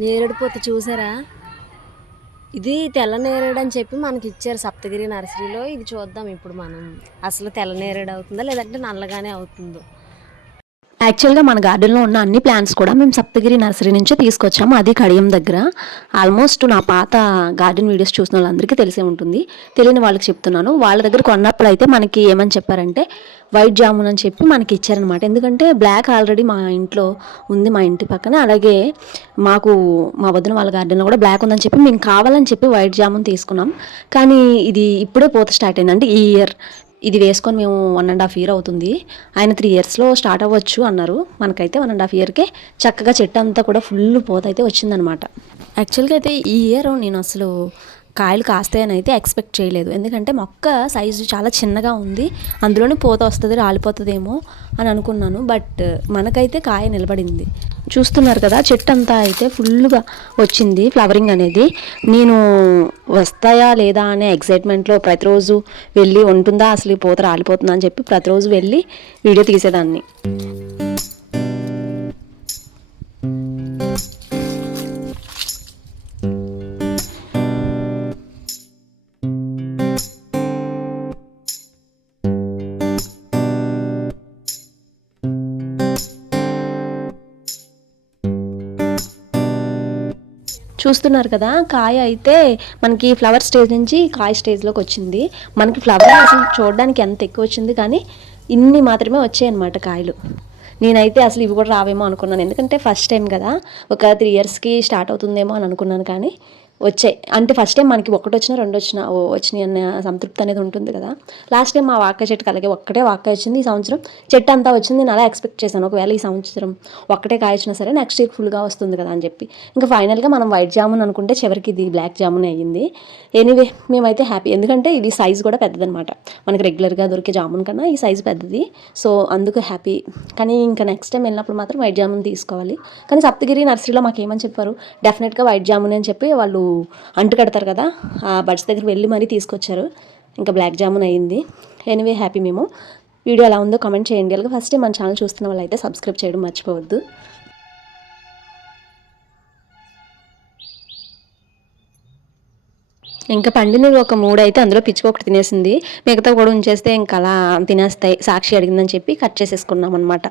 నేరేడు పూత చూసారా? ఇది తెల్ల నేరేడు అని చెప్పి మనకి ఇచ్చారు సప్తగిరి నర్సరీలో. ఇది చూద్దాం ఇప్పుడు మనం. అసలు తెల్ల నేరేడు అవుతుందా లేదంటే నల్లగానే అవుతుందో. యాక్చువల్గా మన గార్డెన్లో ఉన్న అన్ని ప్లాంట్స్ కూడా మేము సప్తగిరి నర్సరీ నుంచే తీసుకొచ్చాము. అది కడియం దగ్గర. ఆల్మోస్ట్ నా పాత గార్డెన్ వీడియోస్ చూసిన వాళ్ళందరికీ తెలిసే ఉంటుంది. తెలియని వాళ్ళకి చెప్తున్నాను. వాళ్ళ దగ్గర కొన్నప్పుడు అయితే మనకి ఏమని చెప్పారంటే వైట్ జామున్ అని చెప్పి మనకి ఇచ్చారనమాట. ఎందుకంటే బ్లాక్ ఆల్రెడీ మా ఇంట్లో ఉంది, మా ఇంటి పక్కన. అలాగే మాకు మా వదిన వాళ్ళ గార్డెన్లో కూడా బ్లాక్ ఉందని చెప్పి మేము కావాలని చెప్పి వైట్ జామున్ తీసుకున్నాం. కానీ ఇది ఇప్పుడే పూత స్టార్ట్ అయింది, అంటే ఈ ఇయర్. ఇది వేసుకొని మేము 1.5 year అవుతుంది. ఆయన 3 yearsలో స్టార్ట్ అవ్వచ్చు అన్నారు. మనకైతే 1.5 yearకే చక్కగా చెట్టు అంతా కూడా ఫుల్ పూత అయితే వచ్చిందనమాట. యాక్చువల్గా అయితే ఈ ఇయర్ నేను అసలు కాయలు కాస్తాయని అయితే ఎక్స్పెక్ట్ చేయలేదు. ఎందుకంటే మొక్క సైజు చాలా చిన్నగా ఉంది, అందులోనే పూత వస్తుంది, రాలిపోతుందేమో అని అనుకున్నాను. బట్ మనకైతే కాయ నిలబడింది. చూస్తున్నారు కదా, చెట్టు అంతా అయితే ఫుల్గా వచ్చింది ఫ్లవరింగ్ అనేది. నేను వస్తాయా లేదా అనే ఎక్సైట్మెంట్లో ప్రతిరోజు వెళ్ళి ఉంటుందా అసలు ఈ పూత రాలిపోతుందా అని చెప్పి ప్రతిరోజు వెళ్ళి వీడియో తీసేదాన్ని. చూస్తున్నారు కదా, కాయ అయితే మనకి ఫ్లవర్ స్టేజ్ నుంచి కాయ స్టేజ్లోకి వచ్చింది. మనకి ఫ్లవర్ అసలు చూడడానికి ఎంత ఎక్కువ వచ్చింది, కానీ ఇన్ని మాత్రమే వచ్చాయి అన్నమాట కాయలు. నేనైతే అసలు ఇవి కూడా రావేమో అనుకున్నాను, ఎందుకంటే ఫస్ట్ టైం కదా, ఒక 3 yearsకి స్టార్ట్ అవుతుందేమో అని అనుకున్నాను. కానీ వచ్చాయి. అంటే ఫస్ట్ టైం మనకి ఒకటి వచ్చినా రెండు వచ్చినా వచ్చినాయి అన్న సంతృప్తి అనేది ఉంటుంది కదా. లాస్ట్ టైం మా వాకాయ చెట్టుకి అలాగే ఒక్కటే వాకాయ వచ్చింది. ఈ సంవత్సరం చెట్టు అంతా వచ్చింది. నేను అలా ఎక్స్పెక్ట్ చేశాను, ఒకవేళ ఈ సంవత్సరం ఒక్కటే కాయ వచ్చినా సరే నెక్స్ట్ ఇయర్ ఫుల్గా వస్తుంది కదా అని చెప్పి. ఇంకా ఫైనల్గా మనం వైట్ జామున్ అనుకుంటే చివరికి ఇది బ్లాక్ జామున్ అయ్యింది. ఎనీవే మేమైతే హ్యాపీ, ఎందుకంటే ఇది సైజ్ కూడా పెద్దదనమాట. మనకి రెగ్యులర్గా దొరికే జామున్ కన్నా ఈ సైజ్ పెద్దది. సో అందుకు హ్యాపీ. కానీ ఇంకా నెక్స్ట్ టైం వెళ్ళినప్పుడు మాత్రం వైట్ జామున్ తీసుకోవాలి. కానీ సప్తగిరి నర్సరీలో మాకు ఏమని చెప్పారు, డెఫినెట్గా వైట్ జామున్ అని చెప్పి వాళ్ళు అంటు కడతారు కదా, ఆ బడ్స్ దగ్గర వెళ్ళి మరీ తీసుకొచ్చారు. ఇంకా బ్లాక్ జామున్ అయ్యింది. ఎనీవే హ్యాపీ మేము. వీడియో ఎలా ఉందో కామెంట్ చేయండి. అలాగే ఫస్ట్ టైం మన ఛానల్ చూస్తున్న వాళ్ళు అయితే సబ్స్క్రైబ్ చేయడం మర్చిపోవద్దు. ఇంకా పండినవి ఒక 3 అయితే అందులో పిచ్చుక ఒకటి తినేసింది. మిగతా కూడా ఉంచేస్తే ఇంకా అలా తినేస్తాయి. సాక్షి అడిగిందని చెప్పి కట్ చేసేసుకున్నాం అనమాట.